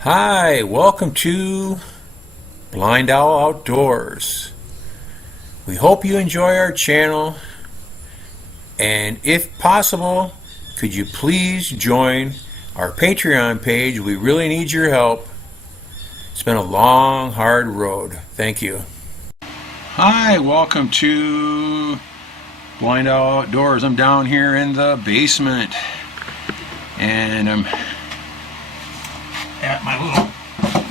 Hi, welcome to BlindOwl Outdoors. We hope you enjoy our channel, and if possible, could you please join our Patreon page? We really need your help. It's been a long, hard road. Thank you. Hi, welcome to BlindOwl Outdoors. I'm down here in the basement, and I'm at my little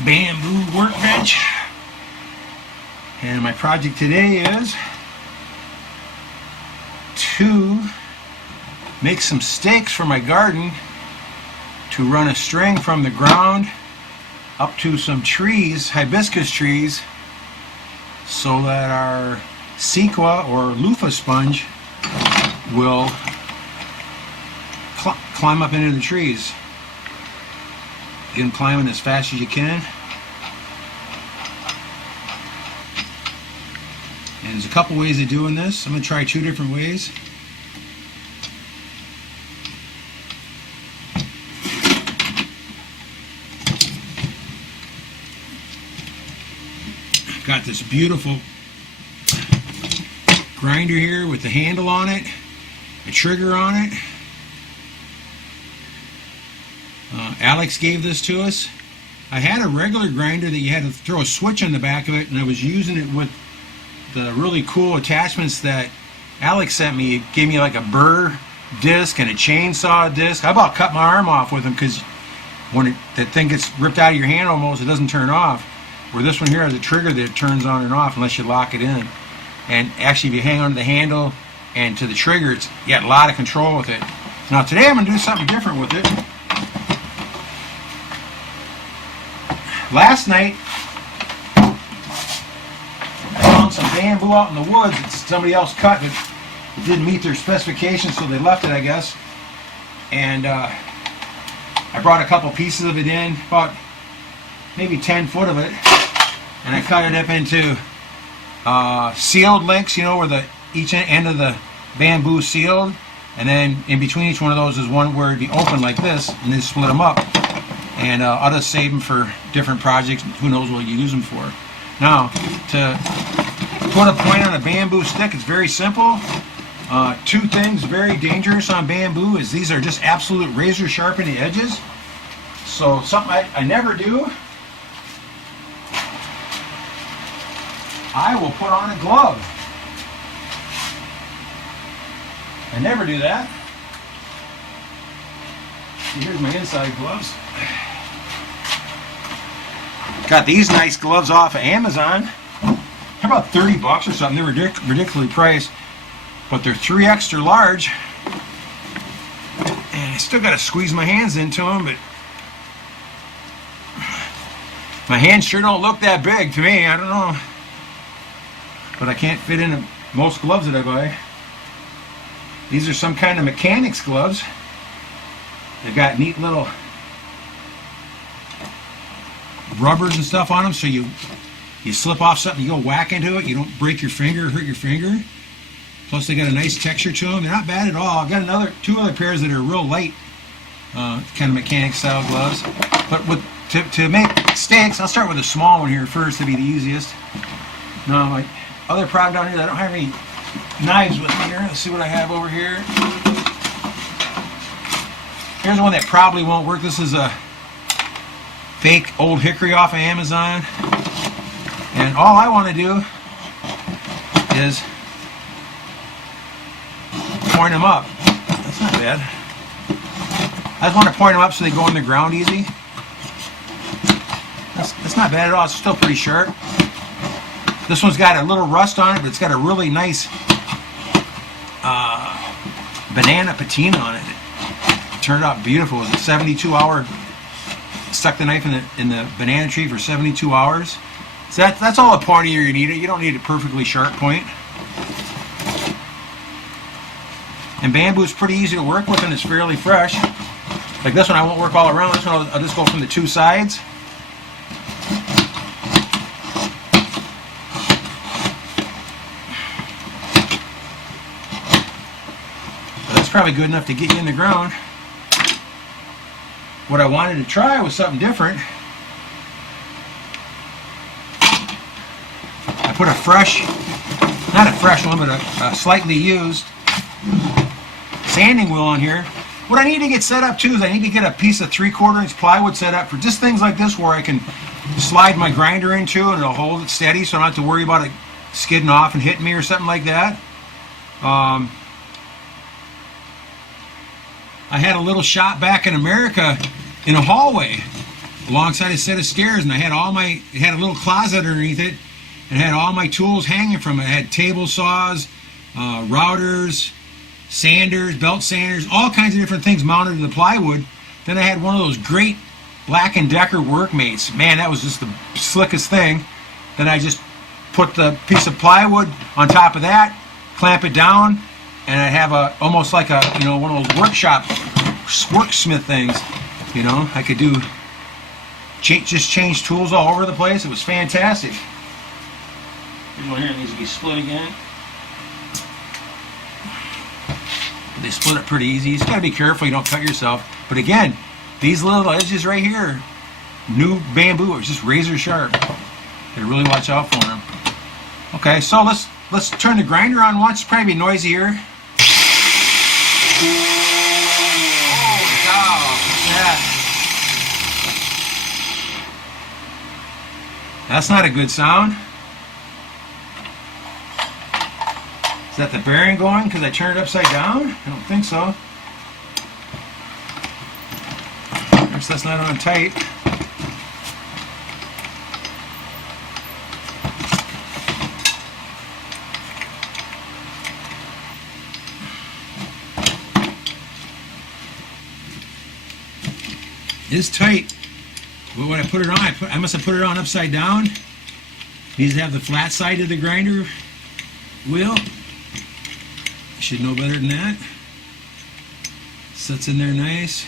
bamboo workbench, and my project today is to make some stakes for my garden to run a string from the ground up to some trees, hibiscus trees, so that our sequoia or loofah sponge will climb up into the trees. Get them climbing as fast as you can. And there's a couple ways of doing this. I'm going to try 2 different ways. I've got this beautiful grinder here with the handle on it, a trigger on it. Alex gave this to us. I had a regular grinder that you had to throw a switch on the back of it, and I was using it with the really cool attachments that Alex sent me. It gave me like a burr disc and a chainsaw disc. I about cut my arm off with them, because when that thing gets ripped out of your hand almost, it doesn't turn off. Where this one here has a trigger that turns on and off unless you lock it in. And actually, if you hang onto the handle and to the trigger, you got a lot of control with it. Now today I'm going to do something different with it. Last night, I found some bamboo out in the woods that somebody else cut. It didn't meet their specifications, so they left it, I guess. And I brought a couple pieces of it in, about maybe 10 foot of it, and I cut it up into sealed links, you know, where each end of the bamboo is sealed, and then in between each one of those is one where it'd be open like this, and then split them up. And I'll just save them for different projects. Who knows what you use them for. Now, to put a point on a bamboo stick, it's very simple. 2 things very dangerous on bamboo is these are just absolute razor sharp in the edges. So something I never do, I will put on a glove. I never do that. Here's my inside gloves. Got these nice gloves off of Amazon. They're about 30 bucks or something. They're ridiculously priced, but they're 3 extra large. And I still got to squeeze my hands into them, but my hands sure don't look that big to me. I don't know, but I can't fit into most gloves that I buy. These are some kind of mechanics gloves. They've got neat little rubbers and stuff on them, so you slip off something, you go whack into it, you don't break your finger or hurt your finger. Plus they got a nice texture to them. They're not bad at all. I've got 2 other pairs that are real light, kind of mechanic style gloves. But to make stakes, I'll start with a small one here first to be the easiest. Now my other product down here, I don't have any knives with me here. Let's see what I have over here. Here's one that probably won't work. This is a fake old hickory off of Amazon. And all I want to do is point them up. That's not bad. I just want to point them up so they go in the ground easy. That's not bad at all. It's still pretty sharp. This one's got a little rust on it, but it's got a really nice banana patina on it. It turned out beautiful. It was a 72-hour. Stuck the knife in the banana tree for 72 hours. So that's all the pointy you need. You don't need a perfectly sharp point. And bamboo is pretty easy to work with, and it's fairly fresh. Like this one, I won't work all around. This one, I'll just go from the 2 sides. So that's probably good enough to get you in the ground. what I wanted to try was something different. I put a fresh, not a fresh one, but a slightly used sanding wheel on here. What I need to get set up too is I need to get a piece of 3/4 inch plywood set up for just things like this, where I can slide my grinder into and it'll hold it steady, so I don't have to worry about it skidding off and hitting me or something like that. I had a little shop back in America in a hallway alongside a set of stairs, and I had it had a little closet underneath it, and it had all my tools hanging from it. It had table saws, routers, sanders, belt sanders, all kinds of different things mounted to the plywood. Then I had one of those great Black & Decker Workmates. Man, that was just the slickest thing. Then I just put the piece of plywood on top of that, clamp it down, and I have almost like a, one of those worksmith things. I could just change tools all over the place. It was fantastic. Here's one here that needs to be split again. They split it pretty easy. You just got to be careful you don't cut yourself. But again, these little edges right here, new bamboo, are just razor sharp. Gotta really watch out for them. Okay, so let's turn the grinder on once. It's probably noisy here. Holy cow! What's that? That's not a good sound. Is that the bearing going because I turned it upside down? I don't think so. Perhaps that's not on tight. It is tight. But when I put it on, I must have put it on upside down. It needs to have the flat side of the grinder wheel. I should know better than that. Sets in there nice.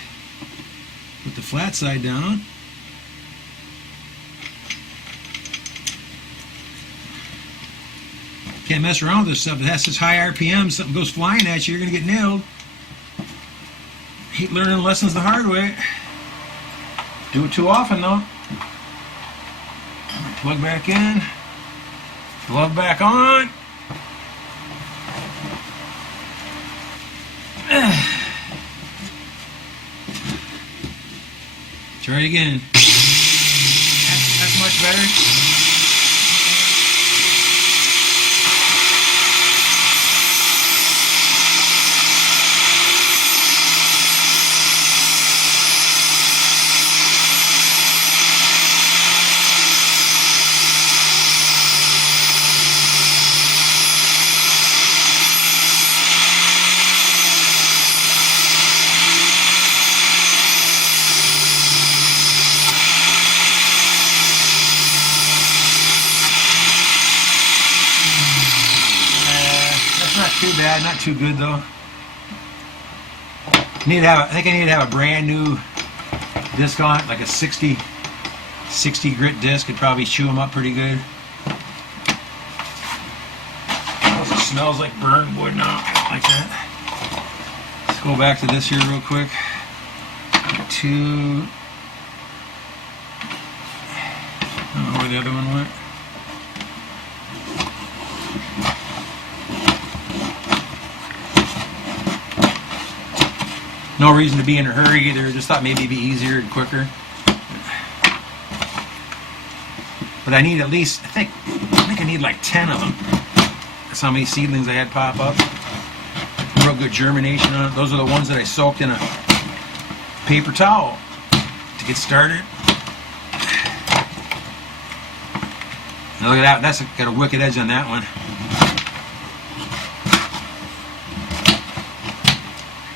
Put the flat side down. Can't mess around with this stuff. It has such high RPM, something goes flying at you, you're going to get nailed. Hate learning lessons the hard way. Do it too often though. Plug back in. Glove back on. Try it again. That's much better. Too bad, not too good though. I think I need to have a brand new disc on it, like a 60 grit disc. Could probably chew them up pretty good. Also smells like burned wood now. I don't like that. Let's go back to this here real quick. I don't know where the other one went. No reason to be in a hurry either. Just thought maybe it'd be easier and quicker. But I need at least, I think I need like 10 of them. That's how many seedlings I had pop up. Real good germination on it. Those are the ones that I soaked in a paper towel to get started. Now look at that. That's got a wicked edge on that one.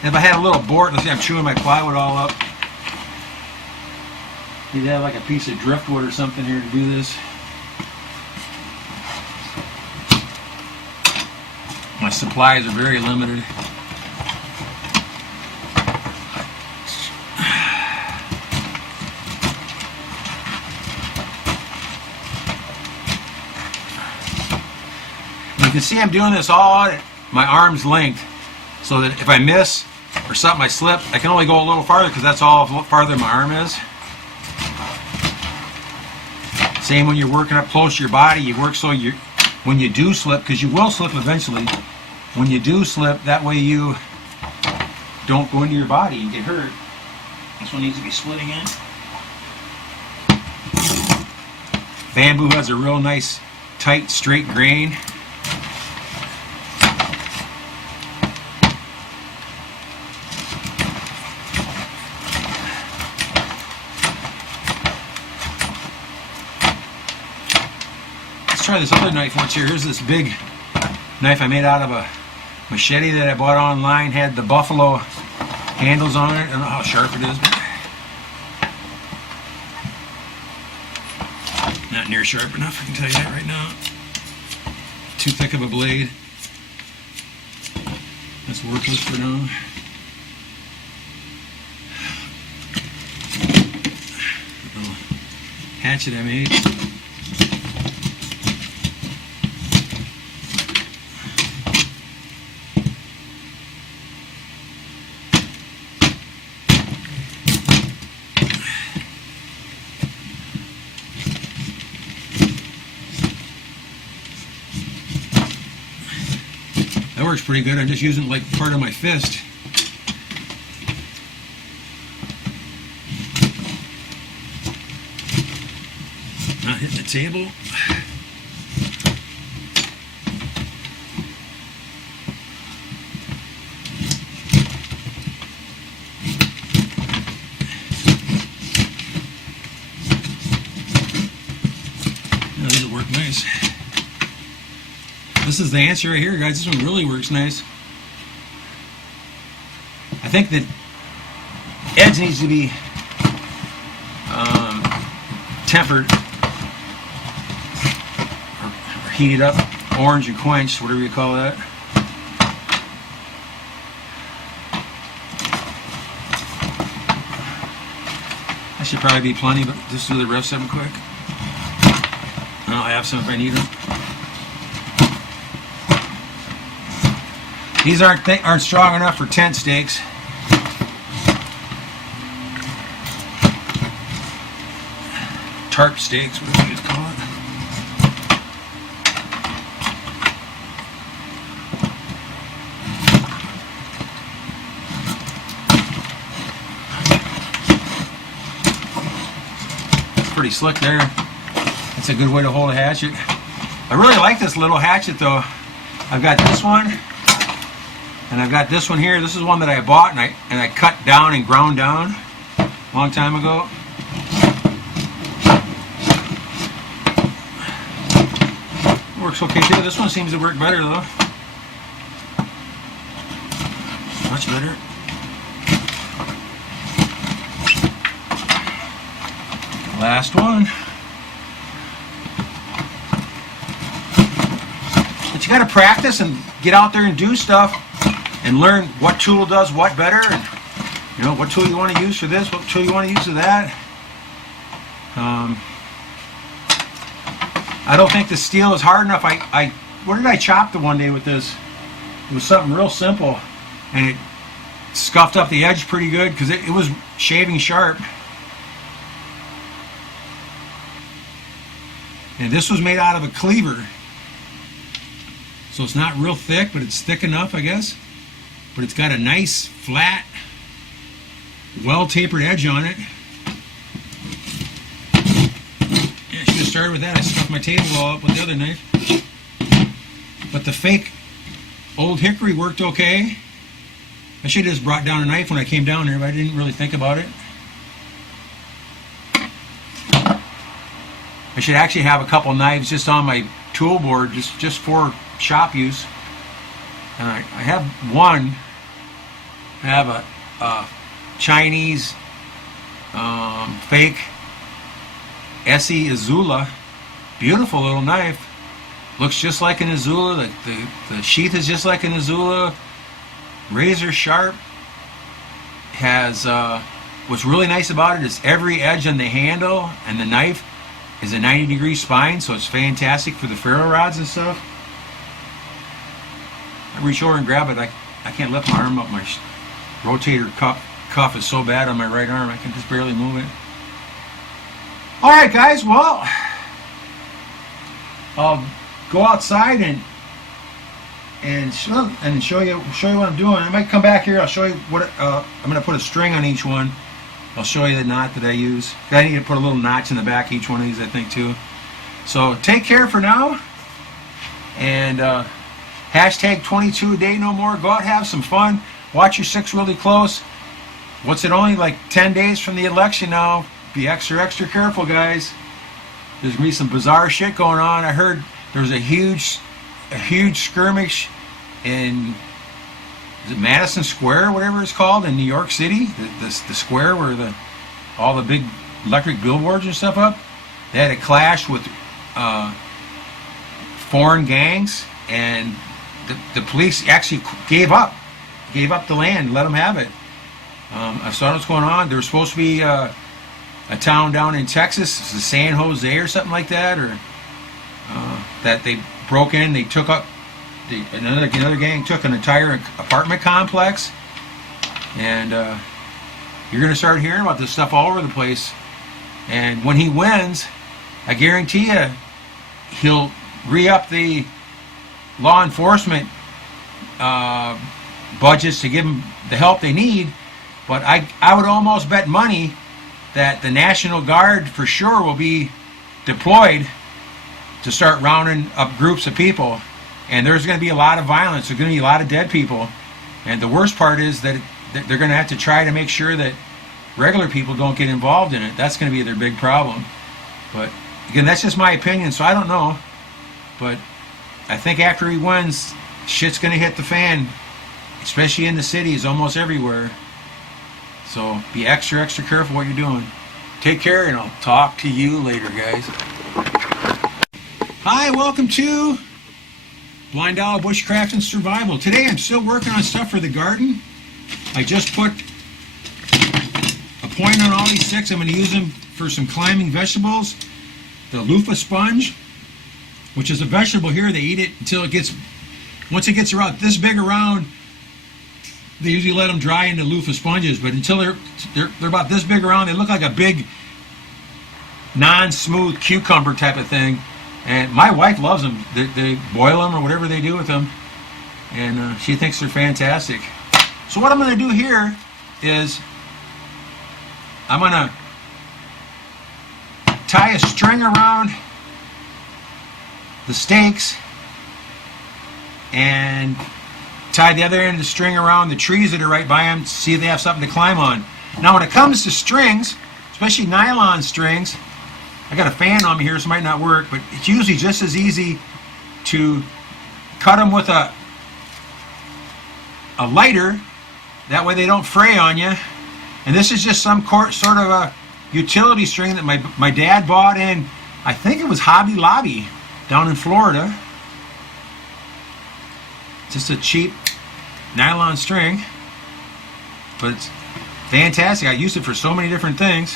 If I had a little board, let's see, I'm chewing my plywood all up. Need to have like a piece of driftwood or something here to do this. My supplies are very limited. You can see I'm doing this all at my arm's length, so that if I miss, or something I slipped, I can only go a little farther because that's all farther my arm is. Same when you're working up close to your body, you work so you, when you do slip, because you will slip eventually, when you do slip, that way you don't go into your body and get hurt. This one needs to be splitting in. Bamboo has a real nice, tight, straight grain. Let's try this other knife once here. Here's this big knife I made out of a machete that I bought online. Had the buffalo handles on it. I don't know how sharp it is, but not near sharp enough, I can tell you that right now. Too thick of a blade. That's worthless for now. Little hatchet I made. That works pretty good. I'm just using it like part of my fist. Not hitting the table. Now, these will work nice. This is the answer right here, guys. This one really works nice. I think the edge needs to be tempered or heated up, orange and quenched, whatever you call that. That should probably be plenty, but just do the rest of them quick. And I'll have some if I need them. These aren't strong enough for tent stakes. Tarp stakes, whatever you call it. Pretty slick there. That's a good way to hold a hatchet. I really like this little hatchet though. I've got this one. And I've got this one here. This is one that I bought and I cut down and ground down a long time ago. Works okay too. This one seems to work better though. Much better. Last one. But you got to practice and get out there and do stuff. And learn what tool does what better, and you know what tool you want to use for this, what tool you want to use for that. I don't think the steel is hard enough. Where did I chop the one day with this? It was something real simple, and it scuffed up the edge pretty good because it was shaving sharp. And this was made out of a cleaver, so it's not real thick, but it's thick enough, I guess. But it's got a nice, flat, well-tapered edge on it. Yeah, I should have started with that. I stuffed my table all up with the other knife. But the fake old hickory worked okay. I should have just brought down a knife when I came down here, but I didn't really think about it. I should actually have a couple knives just on my tool board, just for shop use. And I have one. I have a Chinese fake Essie Azula. Beautiful little knife. Looks just like an Azula. The sheath is just like an Azula. Razor sharp. Has what's really nice about it is every edge on the handle and the knife is a 90-degree spine, so it's fantastic for the ferro rods and stuff. I reach over and grab it. I can't lift my arm up my rotator cuff is so bad on my right arm, I can just barely move it. Alright guys, well, I'll go outside and show you what I'm doing. I might come back here, I'll show you what, I'm going to put a string on each one. I'll show you the knot that I use. I need to put a little notch in the back of each one of these, I think, too. So take care for now, and hashtag 22 a day no more. Go out, have some fun, watch your six really close. What's it, only like 10 days from the election now? Be extra careful, guys. There's gonna be some bizarre shit going on. I heard there was a huge skirmish in, is it Madison Square, whatever it's called, in New York City, the square where all the big electric billboards and stuff up. They had a clash with foreign gangs, and the police actually gave up the land, let them have it. I saw what's going on. There was supposed to be a town down in Texas, San Jose or something like that, or that they broke in, they took up, another gang took an entire apartment complex, and you're going to start hearing about this stuff all over the place. And when he wins, I guarantee you he'll re-up the law enforcement budgets to give them the help they need. But I would almost bet money that the National Guard for sure will be deployed to start rounding up groups of people. And there's going to be a lot of violence. There's going to be a lot of dead people. And the worst part is that they're going to have to try to make sure that regular people don't get involved in it. That's going to be their big problem. But again, that's just my opinion, so I don't know. But I think after he wins, shit's going to hit the fan, especially in the cities, almost everywhere. So be extra careful what you're doing. Take care, and I'll talk to you later, guys. Hi, welcome to BlindOwl Bushcraft and Survival. Today I'm still working on stuff for the garden. I just put a point on all these sticks. I'm going to use them for some climbing vegetables. The loofah sponge, which is a vegetable here. They eat it until it gets, once it gets around this big around, they usually let them dry into loofah sponges. But until they're about this big around, they look like a big non-smooth cucumber type of thing. And my wife loves them. They boil them or whatever they do with them, and she thinks they're fantastic. So what I'm going to do here is I'm going to tie a string around the stakes and tie the other end of the string around the trees that are right by them to see if they have something to climb on. Now when it comes to strings, especially nylon strings, I got a fan on me here, so it might not work, but it's usually just as easy to cut them with a lighter. That way they don't fray on you. And this is just some sort of a utility string that my dad bought in, I think it was Hobby Lobby down in Florida. Just a cheap nylon string, but it's fantastic. I use it for so many different things.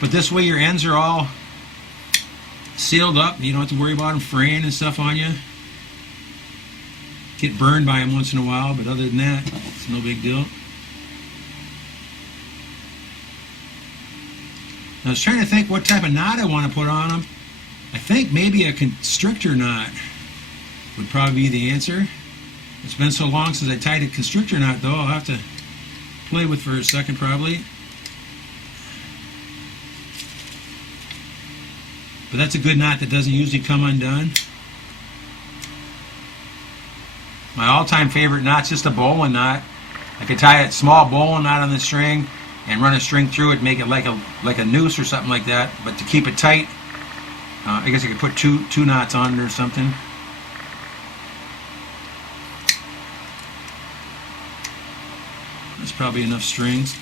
But this way your ends are all sealed up. You don't have to worry about them fraying and stuff on you. Get burned by them once in a while, but other than that, it's no big deal. I was trying to think what type of knot I want to put on them. I think maybe a constrictor knot would probably be the answer. It's been so long since I tied a constrictor knot, though. I'll have to play with for a second, probably. But that's a good knot that doesn't usually come undone. My all-time favorite knot's just a bowline knot. I could tie a small bowline knot on the string and run a string through it, make it like a noose or something like that. But to keep it tight, I guess I could put two knots on it or something. That's probably enough strings.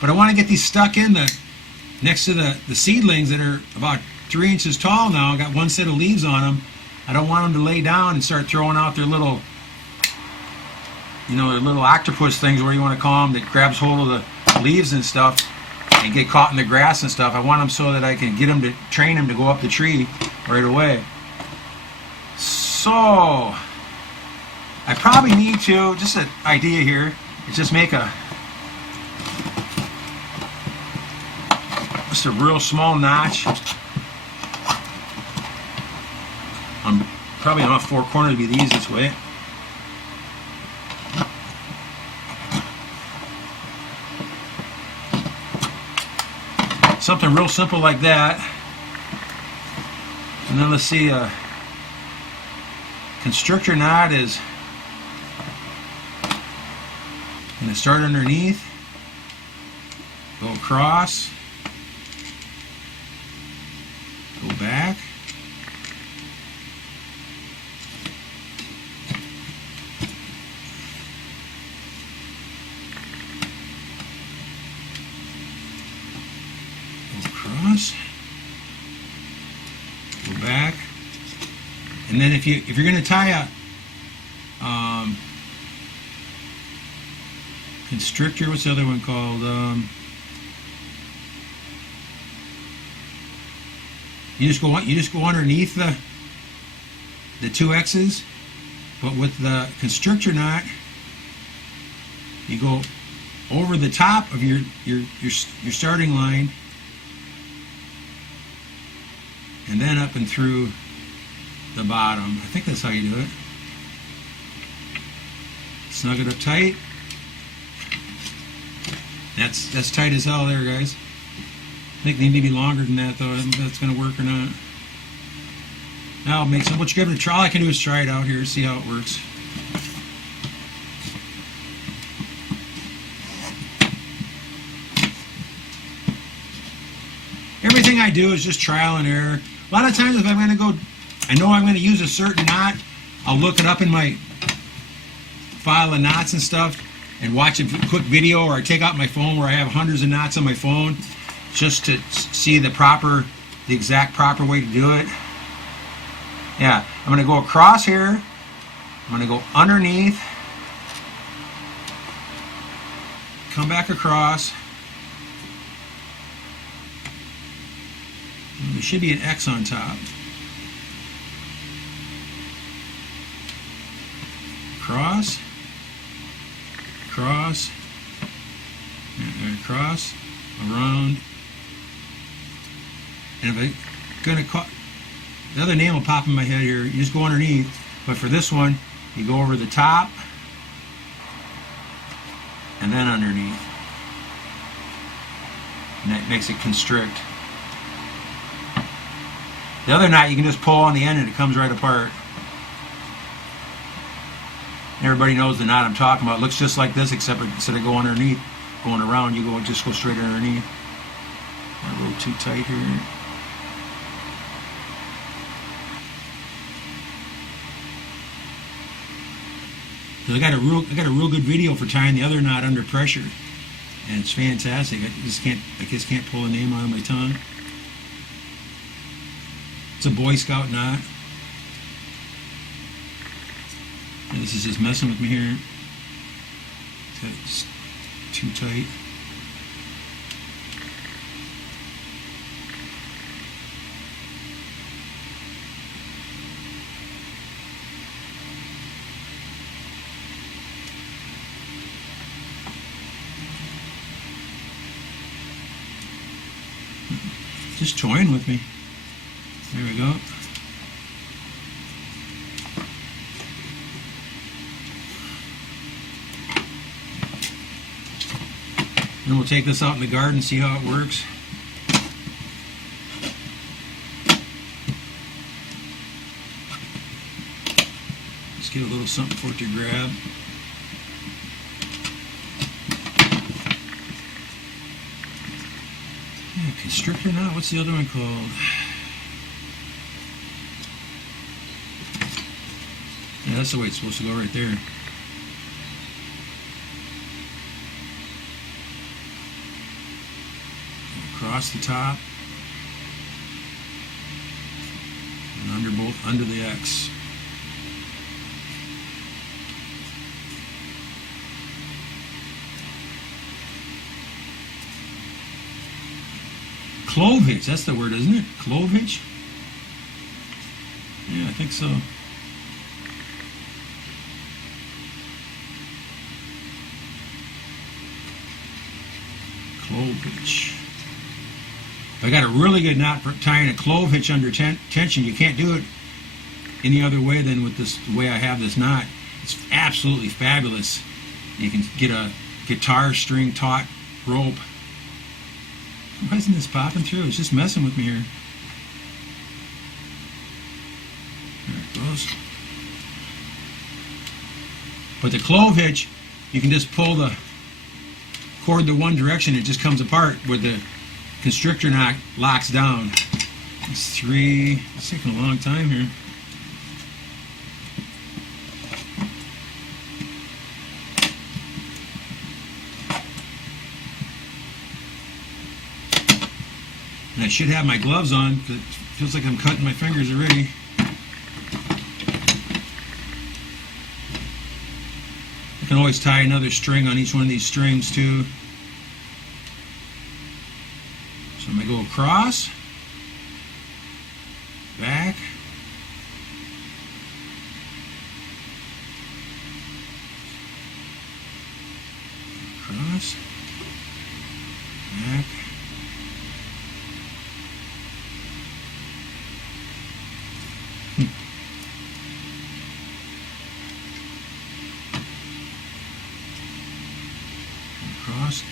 But I want to get these stuck in next to the seedlings that are about 3 inches tall now. I got one set of leaves on them. I don't want them to lay down and start throwing out their little, their little octopus things, whatever you want to call them, that grabs hold of the leaves and stuff and get caught in the grass and stuff. I want them so that I can get them to train them to go up the tree right away. So I probably need to, just an idea here, is just make just a real small notch. Probably on 4 corners would be the easiest way. Something real simple like that. And then let's see, constrictor knot is going to start underneath, go across, go back, go across, go back, and then if you're going to tie a constrictor, what's the other one called? You just go underneath the 2 X's, but with the constrictor knot, you go over the top of your starting line, and then up and through the bottom. I think that's how you do it. Snug it up tight. That's tight as hell there, guys. I think they need to be longer than that, though. I don't know if that's going to work or not. Now I'll make some. What you give it a try. All I can do is try it out here, see how it works. Everything I do is just trial and error. A lot of times, if I'm going to go, I know I'm going to use a certain knot, I'll look it up in my file of knots and stuff, and watch a quick video, or I take out my phone where I have hundreds of knots on my phone just to see the exact proper way to do it. Yeah, I'm going to go across here, I'm going to go underneath, come back across. There should be an X on top. Cross, cross, cross, around, and if I'm going to cut, the other name will pop in my head here, you just go underneath, but for this one, you go over the top, and then underneath, and that makes it constrict. The other knot you can just pull on the end and it comes right apart. Everybody knows the knot I'm talking about. It looks just like this, except instead of going underneath, going around, you just go straight underneath. A little too tight here. I got a real good video for tying the other knot under pressure, and it's fantastic. I just can't pull a name out of my tongue. It's a Boy Scout knot. And this is just messing with me here. It's too tight. Just toying with me. There we go. Then we'll take this out in the garden and see how it works. Just get a little something for it to grab. Yeah, constrictor knot. What's the other one called? Yeah, that's the way it's supposed to go right there. Across the top and under the X. Clove hitch, that's the word, isn't it? Clove hitch? Yeah, I think so. Clove hitch. If I got a really good knot for tying a clove hitch under tension, you can't do it any other way than with this, the way I have this knot. It's absolutely fabulous. You can get a guitar string taut rope. Why isn't this popping through? It's just messing with me here. There it goes. But the clove hitch, you can just pull the cord the one direction, it just comes apart where the constrictor knot locks down. It's 3, it's taking a long time here. And I should have my gloves on because it feels like I'm cutting my fingers already. I can always tie another string on each one of these strings too. So I'm going to go across, back, across, back,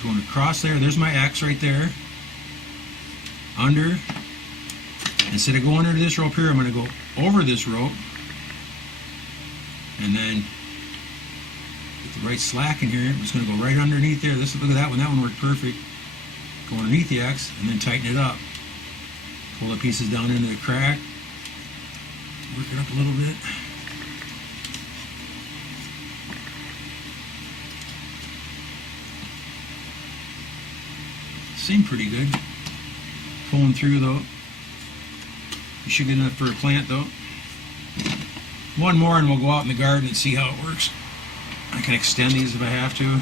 going across there. There's my X right there. Under. Instead of going under this rope here, I'm going to go over this rope and then get the right slack in here. I'm just going to go right underneath there. Look at that one. That one worked perfect. Go underneath the X and then tighten it up. Pull the pieces down into the crack. Work it up a little bit. Seemed pretty good. Pulling through though. You should get enough for a plant though. One more and we'll go out in the garden and see how it works. I can extend these if I have to.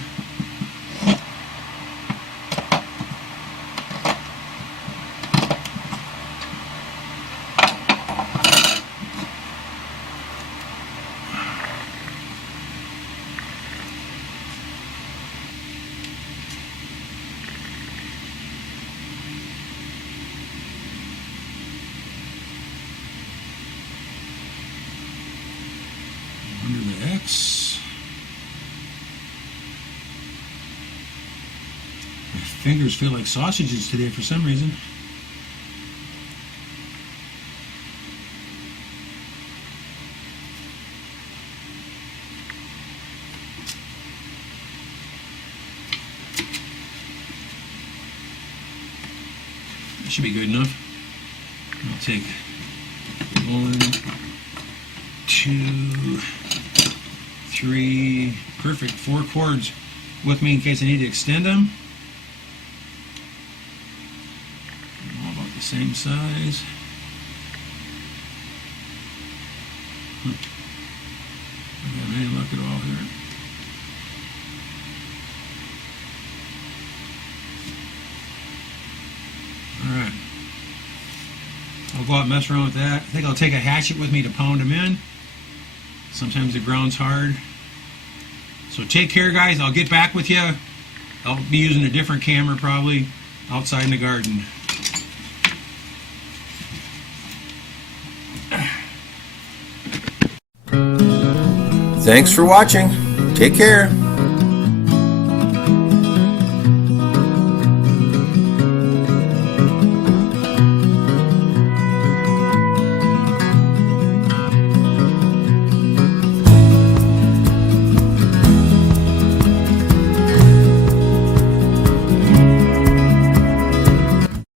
Under the X. My fingers feel like sausages today for some reason. That should be good enough. I'll take 1, 2, 3, perfect, 4 cords with me in case I need to extend them. All about the same size. I don't have any luck at all here. Alright. I'll go out and mess around with that. I think I'll take a hatchet with me to pound them in. Sometimes the ground's hard. So take care, guys. I'll get back with you. I'll be using a different camera probably outside in the garden. Thanks for watching. Take care.